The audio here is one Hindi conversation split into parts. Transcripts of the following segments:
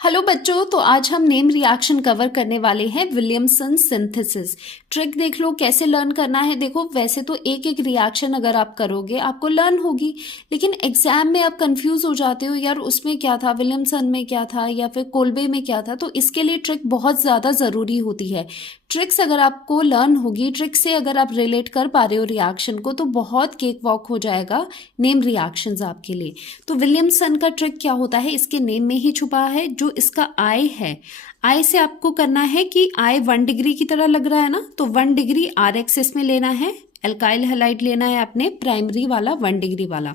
हेलो बच्चों, तो आज हम नेम रिएक्शन कवर करने वाले हैं विलियमसन सिंथेसिस। ट्रिक देख लो कैसे लर्न करना है। देखो वैसे तो एक एक रिएक्शन अगर आप करोगे आपको लर्न होगी, लेकिन एग्जाम में आप कंफ्यूज हो जाते हो यार उसमें क्या था, विलियमसन में क्या था या फिर कोल्बे में क्या था। तो इसके लिए ट्रिक बहुत ज़्यादा ज़रूरी होती है। ट्रिक्स अगर आपको लर्न होगी, ट्रिक से अगर आप रिलेट कर पा रहे हो रिएक्शन को, तो बहुत केक वॉक हो जाएगा नेम रिएक्शंस आपके लिए। तो विलियमसन का ट्रिक क्या होता है, इसके नेम में ही छुपा है। जो इसका आई है, आई से आपको करना है कि आई 1 डिग्री की तरह लग रहा है ना, तो 1 डिग्री आर एक्सिस में लेना है। एल्काइल हैलाइड लेना है आपने, प्राइमरी वाला 1 डिग्री वाला।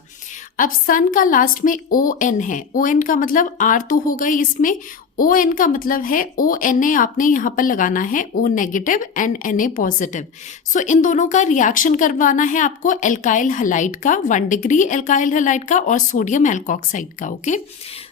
अब सन का लास्ट में ओ एन है, ओ एन का मतलब आर तो होगा ही इसमें, ओ एन का मतलब है ओ एन ए आपने यहाँ पर लगाना है, O negative and an A positive. So इन दोनों का रिएक्शन करवाना है आपको एल्काइल हैलाइड का, 1 डिग्री एल्काइल हैलाइड का और सोडियम एल्कोक्साइड का। ओके,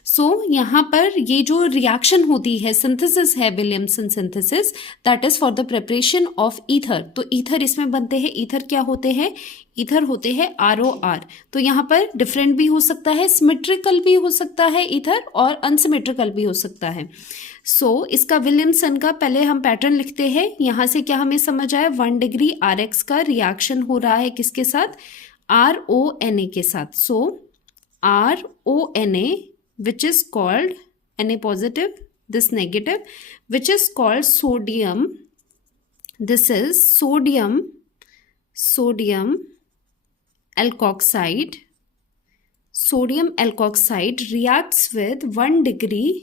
सो यहाँ पर ये जो रिएक्शन होती है, सिंथेसिस है Williamson synthesis, that is for the preparation of ether. तो ईथर इसमें बनते हैं। ईथर क्या होते हैं, ईथर होते हैं ROR। तो यहाँ पर डिफरेंट भी हो सकता है, सिमेट्रिकल भी हो सकता है ईथर, और अनसिमेट्रिकल भी हो सकता है। सो इसका विलियमसन का पहले हम पैटर्न लिखते हैं। यहाँ से क्या हमें समझ आया, 1 डिग्री RX का रिएक्शन हो रहा है किसके साथ, RONA के साथ। सो RONA which is called Na positive, this negative, which is called sodium. This is sodium alkoxide. Sodium alkoxide reacts with 1 degree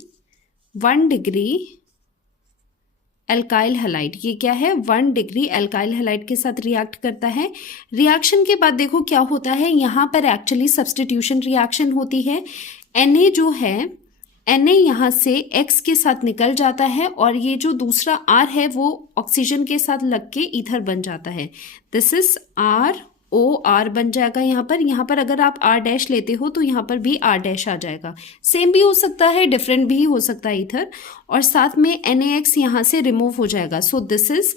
alkyl halide. ये क्या है, 1 डिग्री एल्काइल हैलाइड के साथ रिएक्ट करता है। रिएक्शन के बाद देखो क्या होता है, यहाँ पर एक्चुअली सब्स्टिट्यूशन रिएक्शन होती है। Na जो है, Na यहाँ से X के साथ निकल जाता है और ये जो दूसरा R है वो ऑक्सीजन के साथ लग के ईथर बन जाता है। दिस इज ROR बन जाएगा। यहाँ पर अगर आप R डैश लेते हो तो यहाँ पर भी R डैश आ जाएगा। सेम भी हो सकता है, डिफरेंट भी हो सकता है ईथर, और साथ में NaX यहाँ से रिमूव हो जाएगा। So this is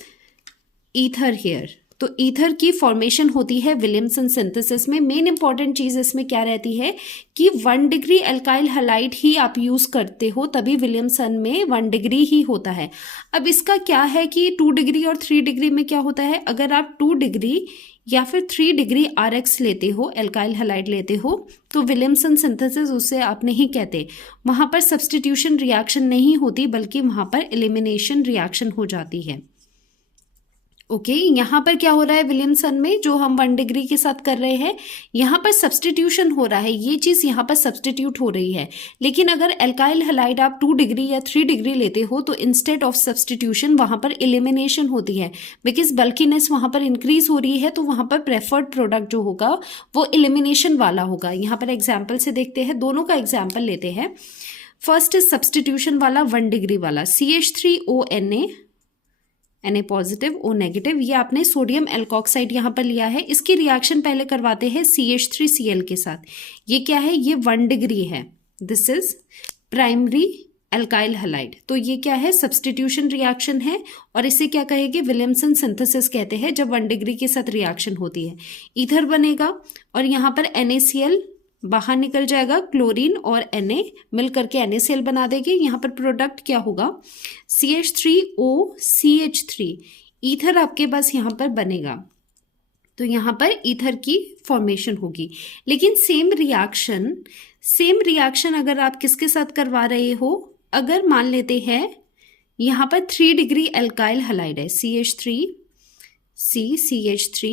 ether here. तो ईथर की फॉर्मेशन होती है विलियमसन सिंथेसिस में। मेन इंपॉर्टेंट चीज इसमें क्या रहती है कि 1 डिग्री एल्काइल हैलाइड ही आप यूज करते हो, तभी विलियमसन में 1 डिग्री ही होता है। अब इसका क्या है कि 2 डिग्री और 3 डिग्री में क्या होता है, अगर आप 2 डिग्री या फिर 3 डिग्री RX लेते हो, एल्काइल हैलाइड लेते हो, तो विलियमसन सिंथेसिस उसे आप नहीं कहते। वहां पर सब्स्टिट्यूशन रिएक्शन नहीं होती, बल्कि वहां पर एलिमिनेशन रिएक्शन हो जाती है। ओके, यहाँ पर क्या हो रहा है विलियमसन में, जो हम 1 डिग्री के साथ कर रहे हैं, यहाँ पर सब्स्टिट्यूशन हो रहा है। ये चीज यहाँ पर सब्स्टिट्यूट हो रही है। लेकिन अगर एल्काइल हैलाइड आप 2 डिग्री या 3 डिग्री लेते हो तो इंस्टेड ऑफ सब्स्टिट्यूशन वहां पर एलिमिनेशन होती है, बिकॉज बल्कीनेस वहां पर इंक्रीज हो रही है। तो वहां पर प्रेफर्ड प्रोडक्ट जो होगा वो एलिमिनेशन वाला होगा। यहाँ पर एग्जाम्पल से देखते हैं, दोनों का एग्जाम्पल लेते हैं। फर्स्ट इज सब्स्टिट्यूशन वाला, 1 डिग्री वाला, CH3ONA, Na positive, O negative. ये आपने सोडियम एल्कोक्साइड यहाँ पर लिया है। इसकी रिएक्शन पहले करवाते हैं CH3Cl के साथ। ये क्या है, ये 1 डिग्री है। This is primary alkyl halide. तो ये क्या है, सब्स्टिट्यूशन रिएक्शन है, और इसे क्या कहेंगे, विलियमसन सिंथेसिस कहते हैं जब 1 डिग्री के साथ रिएक्शन होती है। ईथर बनेगा और यहाँ पर NaCl बाहर निकल जाएगा, क्लोरीन और Na मिल करके NaCl बना देगी। यहाँ पर प्रोडक्ट क्या होगा, CH3OCH3, ईथर आपके पास यहाँ पर बनेगा। तो यहाँ पर ईथर की फॉर्मेशन होगी। लेकिन सेम रिएक्शन अगर आप किसके साथ करवा रहे हो, अगर मान लेते हैं यहाँ पर 3 डिग्री एल्काइल हैलाइड है, CH3,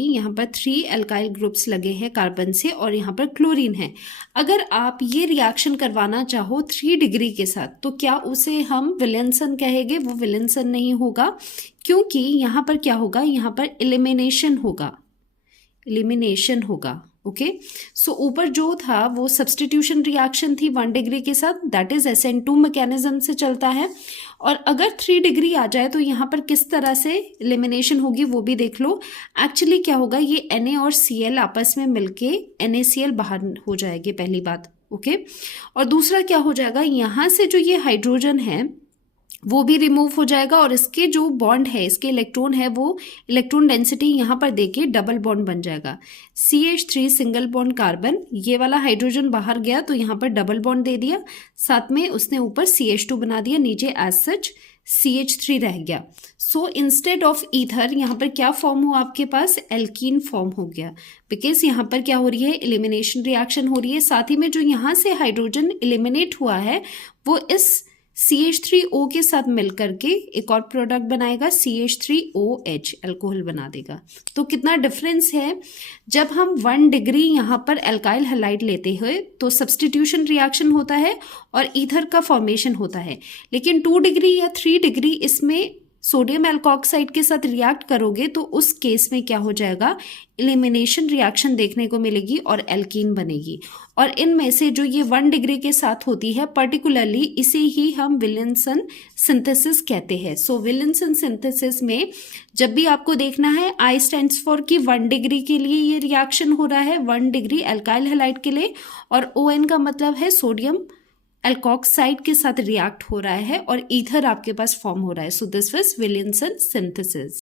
यहाँ पर 3 एल्काइल ग्रुप्स लगे हैं कार्बन से, और यहाँ पर क्लोरीन है। अगर आप ये रिएक्शन करवाना चाहो 3 डिग्री के साथ, तो क्या उसे हम विलियमसन कहेंगे, वो विलियमसन नहीं होगा, क्योंकि यहाँ पर क्या होगा, यहाँ पर एलिमिनेशन होगा। ओके, सो ऊपर जो था वो सब्स्टिट्यूशन रिएक्शन थी 1 डिग्री के साथ, दैट इज SN2 मैकेनिज्म से चलता है। और अगर 3 डिग्री आ जाए तो यहाँ पर किस तरह से एलिमिनेशन होगी वो भी देख लो। एक्चुअली क्या होगा, ये Na और Cl आपस में मिलके NaCl बाहर हो जाएगी, पहली बात। ओके, और दूसरा क्या हो जाएगा, यहाँ से जो ये हाइड्रोजन है वो भी रिमूव हो जाएगा और इसके जो बॉन्ड है, इसके इलेक्ट्रॉन है, वो इलेक्ट्रॉन डेंसिटी यहाँ पर देके डबल बॉन्ड बन जाएगा। CH3 सिंगल बॉन्ड कार्बन, ये वाला हाइड्रोजन बाहर गया तो यहाँ पर डबल बॉन्ड दे दिया, साथ में उसने ऊपर CH2 बना दिया, नीचे एज सच CH3 रह गया। सो इंस्टेड ऑफ ईथर यहाँ पर क्या फॉर्म हुआ आपके पास, एल्कीन फॉर्म हो गया, बिकॉज यहाँ पर क्या हो रही है, एलिमिनेशन रिएक्शन हो रही है। साथ ही में जो यहाँ से हाइड्रोजन एलिमिनेट हुआ है वो इस CH3O के साथ मिलकर के एक और प्रोडक्ट बनाएगा, CH3OH, अल्कोहल बना देगा। तो कितना डिफरेंस है, जब हम 1 डिग्री यहाँ पर एल्काइल हैलाइड लेते हुए तो सब्स्टिट्यूशन रिएक्शन होता है और ईथर का फॉर्मेशन होता है, लेकिन 2 डिग्री या 3 डिग्री इसमें सोडियम एल्कोक्साइड के साथ रिएक्ट करोगे तो उस केस में क्या हो जाएगा, एलिमिनेशन रिएक्शन देखने को मिलेगी और एल्कीन बनेगी। और इनमें से जो ये 1 डिग्री के साथ होती है पर्टिकुलरली, इसे ही हम विलियमसन सिंथेसिस कहते हैं। सो विलियमसन सिंथेसिस में जब भी आपको देखना है, I स्टैंड्स फॉर कि 1 डिग्री के लिए ये रिएक्शन हो रहा है, 1 डिग्री एल्काइल हैलाइड के लिए, और ON का मतलब है सोडियम एल्कोक्साइड के साथ रिएक्ट हो रहा है और ईथर आपके पास फॉर्म हो रहा है। So this was Williamson synthesis.